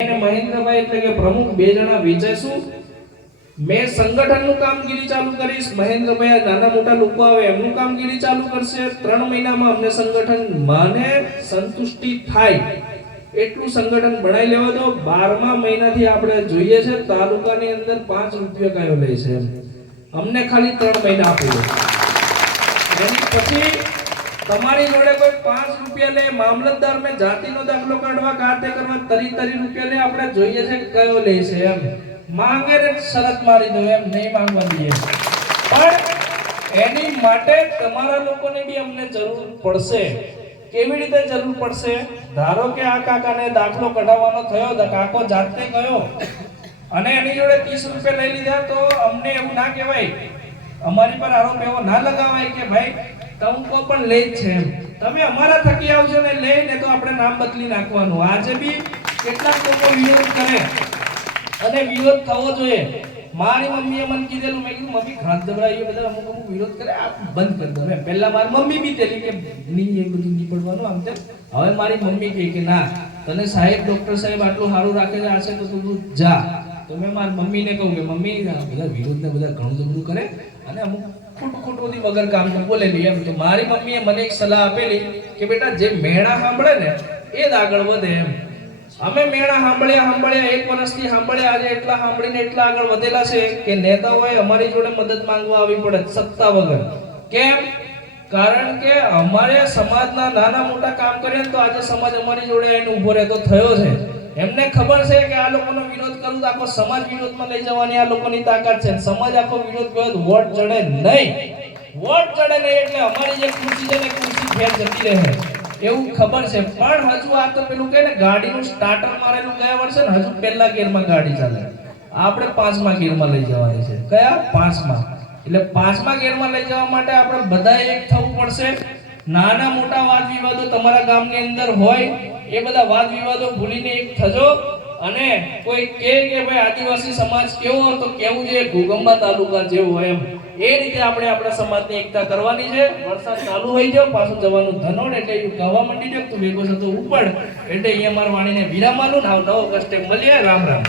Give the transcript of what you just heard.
મહેન્દ્રભાઈ એટલે કે પ્રમુખ બે જણા વેચાઈશું. મેં સંગઠનનું કામગીરી ચાલુ કરીશ. મહેન્દ્રભાઈ નાના મોટા લોકો આવે એમનું કામગીરી ચાલુ કરશે. 3 મહિનામાં અમને સંગઠન મને સંતુષ્ટિ થાય એટલું સંગઠન બનાવી લેવા દો. 12મા મહિનાથી આપણે જોઈએ છે તાલુકાની અંદર 5 રૂપિયા કયો લે છે. અમને ખાલી 3 મહિના આપી દો. એની પછી તમારી જોડે કોઈ 5 રૂપિયા લે, મામલતદાર મેં જાતિનો દાખલો કાઢવા કાતે કરવા 30 રૂપિયા લે, આપણે જોઈએ છે કયો લે છે. એમ માંગે ને શરત મારી દો, એમ નહીં માંગવા દઈએ. પણ એની માટે તમારા લોકોને બી અમને જરૂર પડશે. કેવી રીતે જરૂર પડશે? ધારો કે આ કાકાને દાખલો કઢાવવાનો થયો, તો કાકો જાતે ગયો અને એની જોડે 30 રૂપિયા લઈ લીધા, તો અમને એવું ના કહેવાય, અમારી પર આરોપ એવો ના લગાવાય કે ભાઈ તમકો પણ લે જ છે. તમે અમારા થકી આવજો ને લઈને તો આપણે નામ બદલી નાખવાનું. આજે બી કેટલાક લોકો વિરોધ કરે અને વિરોધ થવો જોઈએ. મારી મમ્મીએ મને કીધેલું, મેં કીધું મમ્મી ઘાત દબરાયો, બધા અમુક વિરોધ કરે, આ બંધ કરી દો. મેં પહેલા મારી મમ્મી બી તેલી કે નહીં એ બધું નહીં પડવાનું આમ તેમ. હવે મારી મમ્મી કહે કે ના, તને સાહેબ ડોક્ટર સાહેબ આટલું સારું રાખે છે, આ છે તો તું જા. તો મેં મારી મમ્મીને કહું કે મમ્મી બધા વિરોધ ને બધા ઘણું બધું કરે અને અમુક ખોટું વગર કામનું બોલેલી. એમ તો મારી મમ્મીએ મને એક સલાહ આપેલી કે બેટા જે મેણા સાંભળે ને એ જ આગળ વધે. એમ અમે મેણા સાંભળ્યા 1 વર્ષથી સાંભળ્યા, આજે એટલા સાંભળીને એટલા આગળ વધેલા છે કે નેતાઓએ અમારી જોડે મદદ માંગવા આવી પડે સત્તા વગર. કેમ? કારણ કે અમારે સમાજના નાના મોટા કામ કરીએ તો આજે સમાજ અમારી જોડે આવીને ઊભો રહેતો થયો છે. એમને ખબર છે કે આ લોકોનો વિરોધ કરું તો આખો સમાજ વિરોધમાં લઈ જવાની આ લોકોની તાકાત છે. સમાજ આખો વિરોધ કરે તો વોટ ચડે નહીં. વોટ ચડે નહીં એટલે અમારી જે ખુરશી છે ને ખુરશી ફેર જતી રહે એવું ખબર છે. પણ હજુ આ તો પેલું કે ને ગાડીનું સ્ટાર્ટર મારેલું ગયા વર્ષે ને હજુ પહેલા ગિયરમાં ગાડી ચાલે. આપણે 5મા ગિયરમાં લઈ જવાની છે. કયા? 5મા. એટલે 5મા ગિયરમાં લઈ જવા માટે આપણે બધાએ એક થવું પડશે. નાના મોટા વાદ વિવાદો તમારા ગામની અંદર હોય એ બધા વાદ વિવાદો ભૂલીને એક થજો. અને કોઈ કહે કે ભાઈ આદિવાસી સમાજ કેવો, તો કેવું છે ઘોઘંબા તાલુકા જેવો. એમ એ રીતે આપણે આપણા સમાજની એકતા કરવાની છે. વરસાદ ચાલુ થઈ ગયો, પાછું જવાનું ધનોડ એટલે એવું કહેવા માંડી છે તું ભેગો થતો ઉપડ એટલે અહીંયા મારા વાણીને વિરામ આલું ને નવો કષ્ટે મળીએ. રામ રામ.